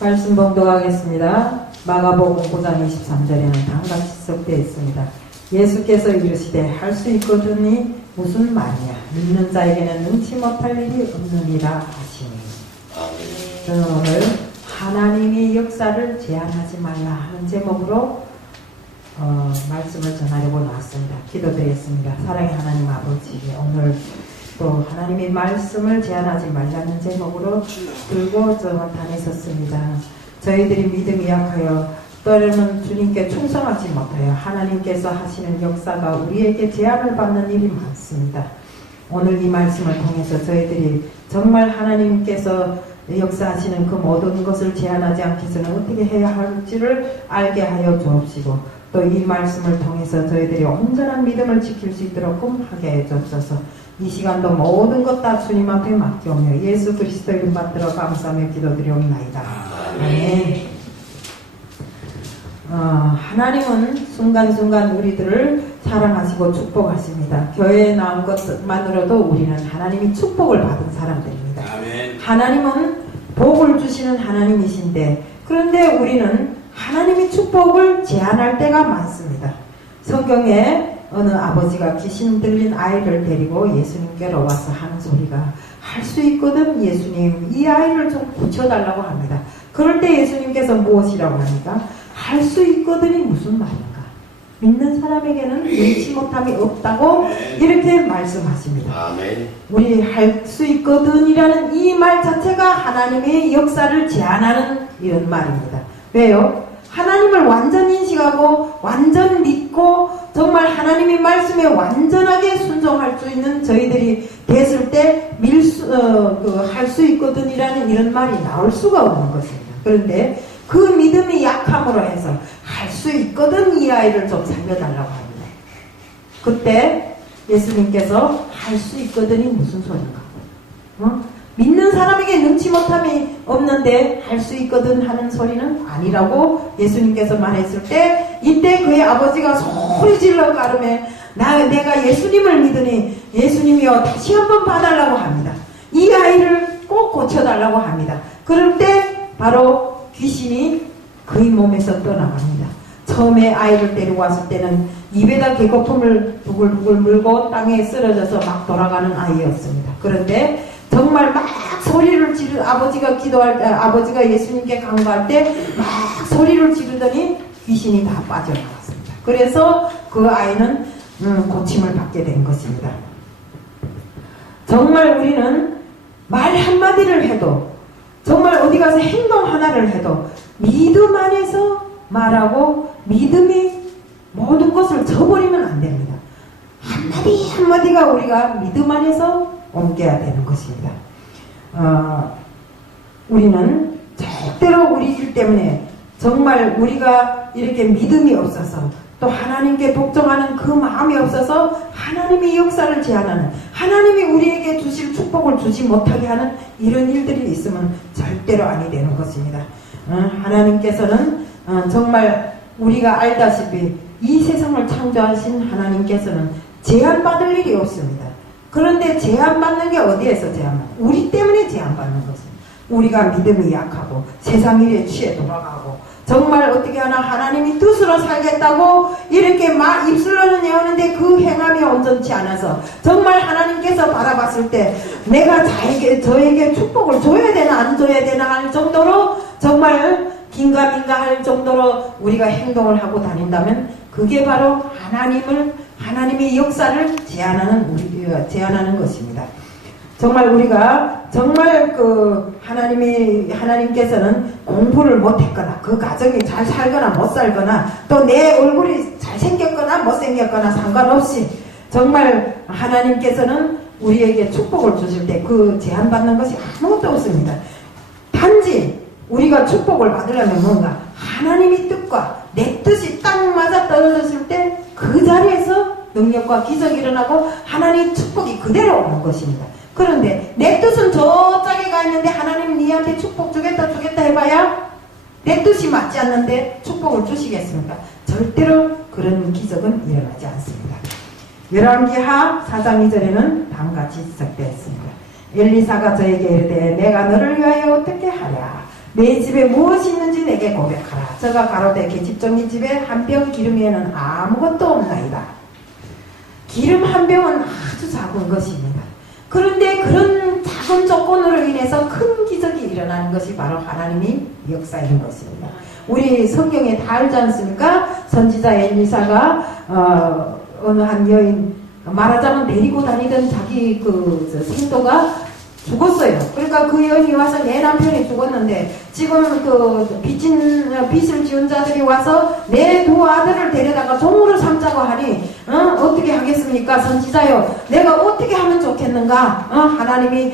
말씀 봉독하겠습니다. 마가복음 9장 23절에는 다음같이 기록되어 있습니다. 예수께서 이르시되 할 수 있거든이 무슨 말이냐, 믿는 자에게는 능치 못할 일이 없느니라 하시니. 저는 오늘 하나님이 역사를 제한하지 말라 하는 제목으로 말씀을 전하려고 나왔습니다. 기도드리겠습니다. 사랑의 하나님 아버지, 오늘 또 하나님의 말씀을 제한하지 말라는 제목으로 들고 저 단에 섰습니다. 저희들이 믿음이 약하여 때로는 주님께 충성하지 못하여 하나님께서 하시는 역사가 우리에게 제한을 받는 일이 많습니다. 오늘 이 말씀을 통해서 저희들이 정말 하나님께서 역사하시는 그 모든 것을 제한하지 않고서는 어떻게 해야 할지를 알게 하여 주옵시고, 또 이 말씀을 통해서 저희들이 온전한 믿음을 지킬 수 있도록 하게 해 주옵소서. 이 시간도 모든 것 다 주님 앞에 맡겨오며 예수 그리스도 이름 받들어 감사하며 기도드리옵나이다. 아멘. 하나님은 순간순간 우리들을 사랑하시고 축복하십니다. 교회에 나온 것만으로도 우리는 하나님이 축복을 받은 사람들입니다. 아멘. 하나님은 복을 주시는 하나님이신데, 그런데 우리는 하나님이 축복을 제한할 때가 많습니다. 성경에 어느 아버지가 귀신 들린 아이를 데리고 예수님께로 와서 하는 소리가, 할 수 있거든 예수님, 이 아이를 좀 고쳐달라고 합니다. 그럴 때 예수님께서 무엇이라고 하니까, 할 수 있거든이 무슨 말인가, 믿는 사람에게는 능치 못함이 없다고 이렇게 말씀하십니다. 아멘. 우리 할 수 있거든이라는 이 말 자체가 하나님의 역사를 제한하는 이런 말입니다. 왜요? 하나님을 완전 인식하고 완전 믿고 정말 하나님의 말씀에 완전하게 순종할 수 있는 저희들이 됐을 때 할 수 있거든이라는 이런 말이 나올 수가 없는 것입니다. 그런데 그 믿음이 약함으로 해서 할 수 있거든 이 아이를 좀 살려달라고 합니다. 그때 예수님께서 할 수 있거든이 무슨 소린가? 믿는 사람에게 능치 못함이 없는데 할 수 있거든 하는 소리는 아니라고 예수님께서 말했을 때, 이때 그의 아버지가 소리질러 가르며 내가 예수님을 믿으니 예수님이여 다시 한번 봐달라고 합니다. 이 아이를 꼭 고쳐달라고 합니다. 그럴 때 바로 귀신이 그의 몸에서 떠나갑니다. 처음에 아이를 데리고 왔을 때는 입에다 개거품을 부글부글 물고 땅에 쓰러져서 막 돌아가는 아이였습니다. 그런데 정말 막 소리를 아버지가 예수님께 간구할 때 막 소리를 지르더니 귀신이 다 빠져나갔습니다. 그래서 그 아이는 고침을 받게 된 것입니다. 정말 우리는 말 한마디를 해도, 정말 어디 가서 행동 하나를 해도 믿음 안에서 말하고 믿음이 모든 것을 저버리면 안 됩니다. 한마디 한마디가 우리가 믿음 안에서 옮겨야 되는 것입니다. 우리는 절대로 우리 일 때문에 정말 우리가 이렇게 믿음이 없어서, 또 하나님께 복종하는 그 마음이 없어서 하나님의 역사를 제한하는, 하나님이 우리에게 주실 축복을 주지 못하게 하는 이런 일들이 있으면 절대로 아니 되는 것입니다. 하나님께서는 정말 우리가 알다시피 이 세상을 창조하신 하나님께서는 제한받을 일이 없습니다. 그런데 제한받는 게 어디에서 제한받는? 우리 때문에 제한받는 것입니다. 우리가 믿음이 약하고 세상 일에 취해 돌아가고, 정말 어떻게 하나 하나님이 뜻으로 살겠다고 이렇게 막 입술로는 내오는데 그 행함이 온전치 않아서, 정말 하나님께서 바라봤을 때 내가 저에게 축복을 줘야 되나 안 줘야 되나 할 정도로, 정말 긴가민가 할 정도로 우리가 행동을 하고 다닌다면, 그게 바로 하나님의 역사를 제한하는 것입니다. 정말 우리가 정말 하나님께서는 공부를 못했거나 그 가정이 잘 살거나 못 살거나 또 내 얼굴이 잘생겼거나 못생겼거나 상관없이, 정말 하나님께서는 우리에게 축복을 주실 때 그 제한받는 것이 아무것도 없습니다. 단지 우리가 축복을 받으려면 뭔가 하나님의 뜻과 내 뜻이 딱 맞아 떨어졌을 때 그 자리에서 능력과 기적이 일어나고 하나님의 축복이 그대로 오는 것입니다. 그런데 내 뜻은 저쪽에 가 있는데 하나님 니한테 축복 주겠다 해봐야 내 뜻이 맞지 않는데 축복을 주시겠습니까? 절대로 그런 기적은 일어나지 않습니다. 열왕기하 4장 2절에는 다음같이 지적되어 있습니다. 엘리사가 저에게 이르되 내가 너를 위하여 어떻게 하랴? 내 집에 무엇이 있는지 내게 고백하라. 저가 가로되 계집종이 집에 한 병 기름 위에는 아무것도 없나이다. 기름 한 병은 아주 작은 것입니다. 그런데 그런 작은 조건으로 인해서 큰 기적이 일어나는 것이 바로 하나님의 역사인 것입니다. 우리 성경에 다 알지 않습니까? 선지자 엘리사가 어느 한 여인, 말하자면 데리고 다니던 자기 그 생도가 죽었어요. 그러니까 그 여인이 와서 내 남편이 죽었는데 지금 그 빚을 지은 자들이 와서 내 두 아들을 데려다가 종으로 삼자고 하니 어떻게 하겠습니까? 선지자요, 내가 어떻게 하면 좋겠는가? 하나님이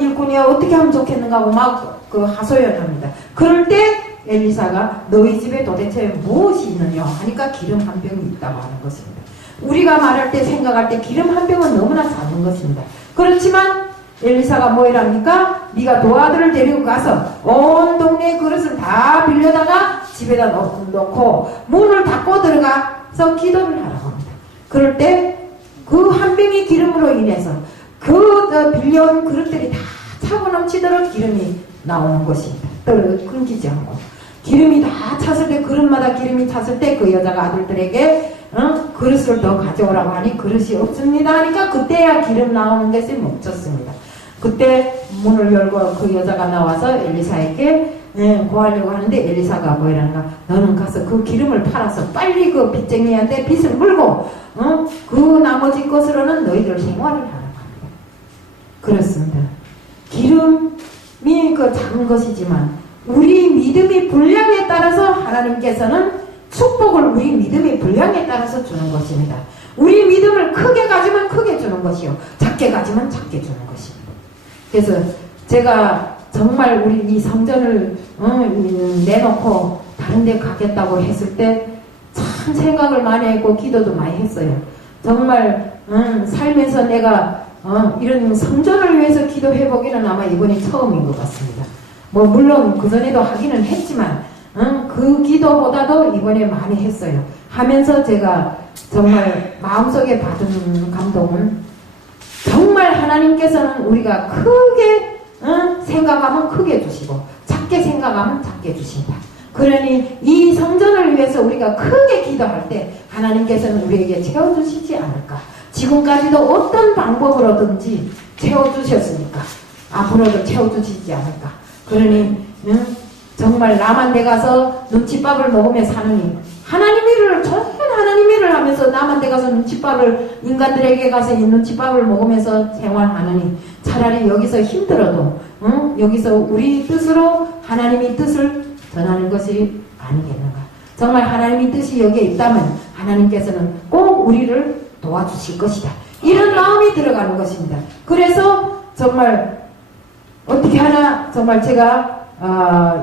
일꾼이야 어떻게 하면 좋겠는가 하고 막 그 하소연합니다. 그럴 때 엘리사가 너희 집에 도대체 무엇이 있느냐 하니까 기름 한 병이 있다고 하는 것입니다. 우리가 말할 때 생각할 때 기름 한 병은 너무나 작은 것입니다. 그렇지만 엘리사가 뭐이랍니까? 네가 두 아들을 데리고 가서 온 동네 그릇을 다 빌려다가 집에다 놓고 문을 닫고 들어가서 기도를 하라고 합니다. 그럴 때 그 한 병의 기름으로 인해서 그 빌려온 그릇들이 다 차고 넘치도록 기름이 나오는 것입니다. 끊기지 않고 기름이 다 찼을 때 그릇마다 기름이 찼을 때 그 여자가 아들들에게 그릇을 더 가져오라고 하니 그릇이 없습니다 하니까 그때야 기름 나오는 것이 멈췄습니다. 그때 문을 열고 그 여자가 나와서 엘리사에게 구하려고 하는데 엘리사가 뭐라는가, 너는 가서 그 기름을 팔아서 빨리 그 빚쟁이한테 빚을 물고 그 나머지 것으로는 너희들 생활을 하라고 합니다. 그렇습니다. 기름이 그 작은 것이지만 우리 믿음의 분량에 따라서 하나님께서는 축복을 우리 믿음의 분량에 따라서 주는 것입니다. 우리 믿음을 크게 가지면 크게 주는 것이요, 작게 가지면 작게 주는 것입니다. 그래서 제가 정말 우리 이 성전을 내놓고 다른 데 가겠다고 했을 때 참 생각을 많이 했고 기도도 많이 했어요. 정말 살면서 내가 이런 성전을 위해서 기도해보기는 아마 이번이 처음인 것 같습니다. 뭐 물론 그전에도 하기는 했지만 그 기도보다도 이번에 많이 했어요. 하면서 제가 정말 마음속에 받은 감동은 정말 하나님께서는 우리가 크게 생각하면 크게 주시고 작게 생각하면 작게 주신다. 그러니 이 성전을 위해서 우리가 크게 기도할 때 하나님께서는 우리에게 채워주시지 않을까. 지금까지도 어떤 방법으로든지 채워주셨으니까 앞으로도 채워주시지 않을까. 그러니 정말 나만 데 가서 눈칫밥을 먹으며 사느니 하나님 일을 정말 하나님 일을 하면서 나만 데 가서 눈칫밥을 인간들에게 가서 이 눈칫밥을 먹으면서 생활하느니 차라리 여기서 힘들어도 여기서 우리 뜻으로 하나님의 뜻을 전하는 것이 아니겠는가. 정말 하나님의 뜻이 여기에 있다면 하나님께서는 꼭 우리를 도와주실 것이다. 이런 마음이 들어가는 것입니다. 그래서 정말 어떻게 하나 정말 제가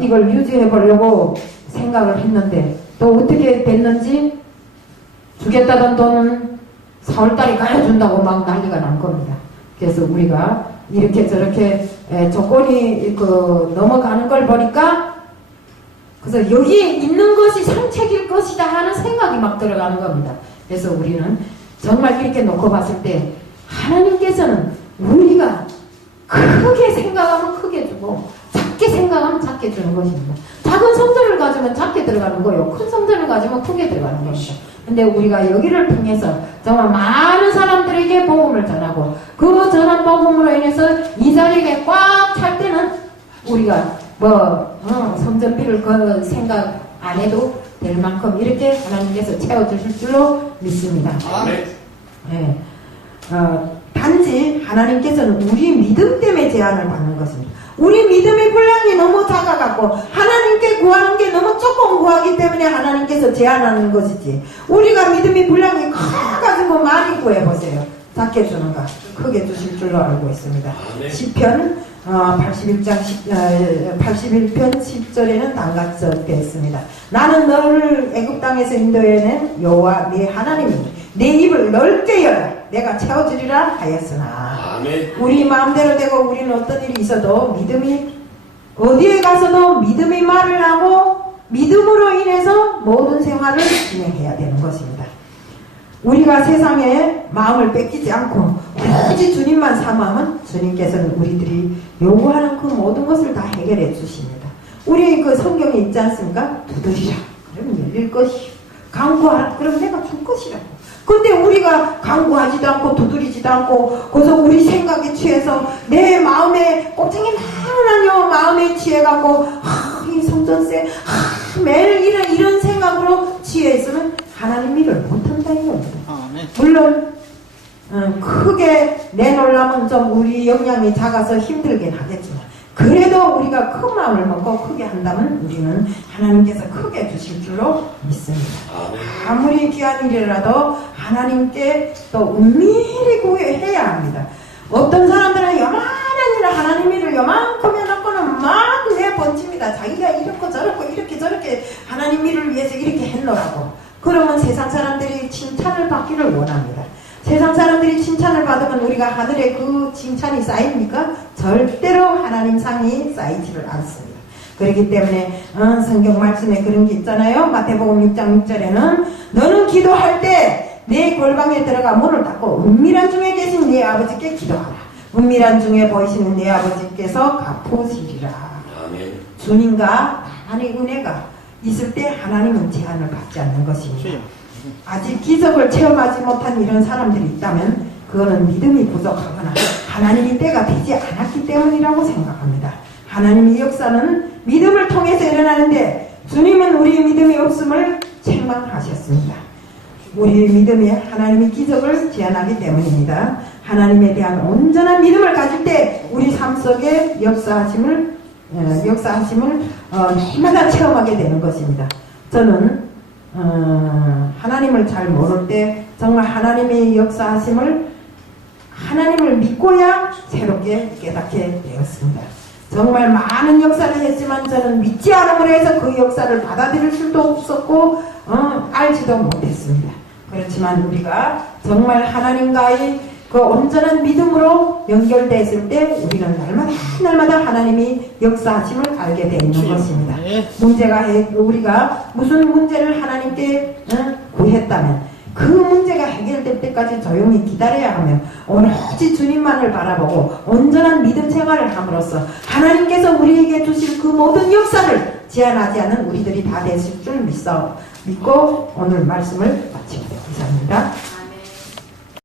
이걸 유지해 보려고 생각을 했는데 또 어떻게 됐는지 주겠다던 돈은 4월달에 가야 준다고 막 난리가 난 겁니다. 그래서 우리가 이렇게 저렇게 조건이 넘어가는 걸 보니까 그래서 여기에 있는 것이 상책일 것이다 하는 생각이 막 들어가는 겁니다. 그래서 우리는 정말 이렇게 놓고 봤을 때 하나님께서는 우리가 크게 생각하면 크게 주고 작게 생각하면 작게 주는 것입니다. 작은 성전을 가지면 작게 들어가는 거예요. 큰 성전을 가지면 크게 들어가는 겁니다. 근데 우리가 여기를 통해서 정말 많은 사람들에게 복음을 전하고 그 전한 복음으로 인해서 이 자리에 꽉 찰 때는 우리가 성전비를 그 생각 안 해도 될 만큼 이렇게 하나님께서 채워주실 줄로 믿습니다. 네. 단지 하나님께서는 우리 믿음 때문에 제한을 받는 것입니다. 우리 믿음의 분량이 너무 작아갖고 하나님께 구하는 게 너무 조금 구하기 때문에 하나님께서 제한하는 것이지, 우리가 믿음의 분량이 커가지고 많이 구해보세요. 작게 주는가 크게 주실 줄로 알고 있습니다. 시편 81편 10절에는 다음같이 되어 있습니다. 나는 너를 애굽 땅에서 인도해낸 여호와 네 하나님이 내 입을 넓게 열어 내가 채워주리라 하였으나. 아멘. 우리 마음대로 되고 우리는 어떤 일이 있어도 믿음이 어디에 가서도 믿음의 말을 하고 믿음으로 인해서 모든 생활을 진행해야 되는 것입니다. 우리가 세상에 마음을 뺏기지 않고 오직 주님만 사모하면 주님께서는 우리들이 요구하는 그 모든 것을 다 해결해 주십니다. 우리 그 성경에 있지 않습니까? 두드리라. 그러면 열릴 것이요. 간구하라. 그럼 내가 줄 것이라고. 근데 우리가 간구하지도 않고 두드리지도 않고 그래서 우리 생각에 취해서 내 마음에 곱창이 많아요. 마음에 취해갖고 이 성전세 매일 이런 생각으로 취해 있으면 하나님 일을 못한다 이겁니다. 물론 크게 내놓으려면 좀 우리 역량이 작아서 힘들긴 하겠지만 그래도 우리가 큰 마음을 먹고 크게 한다면 우리는 하나님께서 크게 주실 줄로 믿습니다. 아무리 귀한 일이라도 하나님께 또 은밀히 구해야 합니다. 어떤 사람들은 요만한 일을 하나님 일을 요만큼 해놓고는 막 내번집니다. 자기가 이렇고 저렇고 이렇게 저렇게 하나님 일을 위해서 이렇게 했노라고. 그러면 세상 사람들이 칭찬을 받기를 원합니다. 세상 사람들이 칭찬을 받으면 우리가 하늘에 그 칭찬이 쌓입니까? 절대로 하나님 상이 쌓이지를 않습니다. 그렇기 때문에 성경 말씀에 그런 게 있잖아요. 마태복음 6장 6절에는 너는 기도할 때 내 골방에 들어가 문을 닫고 은밀한 중에 계신 네 아버지께 기도하라. 은밀한 중에 보이시는 네 아버지께서 갚으시리라. 주님과 하나님의 은혜가 있을 때 하나님은 제한을 받지 않는 것입니다. 아직 기적을 체험하지 못한 이런 사람들이 있다면 그거는 믿음이 부족하거나 하나님이 때가 되지 않았기 때문이라고 생각합니다. 하나님의 역사는 믿음을 통해서 일어나는데 주님은 우리의 믿음이 없음을 책망하셨습니다. 우리의 믿음이 하나님의 기적을 제한하기 때문입니다. 하나님에 대한 온전한 믿음을 가질 때 우리 삶 속에 역사하심을 날마다 체험하게 되는 것입니다. 저는 하나님을 잘 모를 때 정말 하나님의 역사하심을 하나님을 믿고야 새롭게 깨닫게 되었습니다. 정말 많은 역사를 했지만 저는 믿지 않음으로 해서 그 역사를 받아들일 수도 없었고 알지도 못했습니다. 그렇지만 우리가 정말 하나님과의 그 온전한 믿음으로 연결되었을 때 우리는 날마다 하나님이 역사하심을 알게 되는 것입니다. 문제가 우리가 무슨 문제를 하나님께 구했다면 그 문제가 해결될 때까지 조용히 기다려야 하며 오로지 주님만을 바라보고 온전한 믿음 생활을 함으로써 하나님께서 우리에게 주실 그 모든 역사를 제한하지 않은 우리들이 다 되실 줄 믿고 오늘 말씀을 마칩니다. 감사합니다.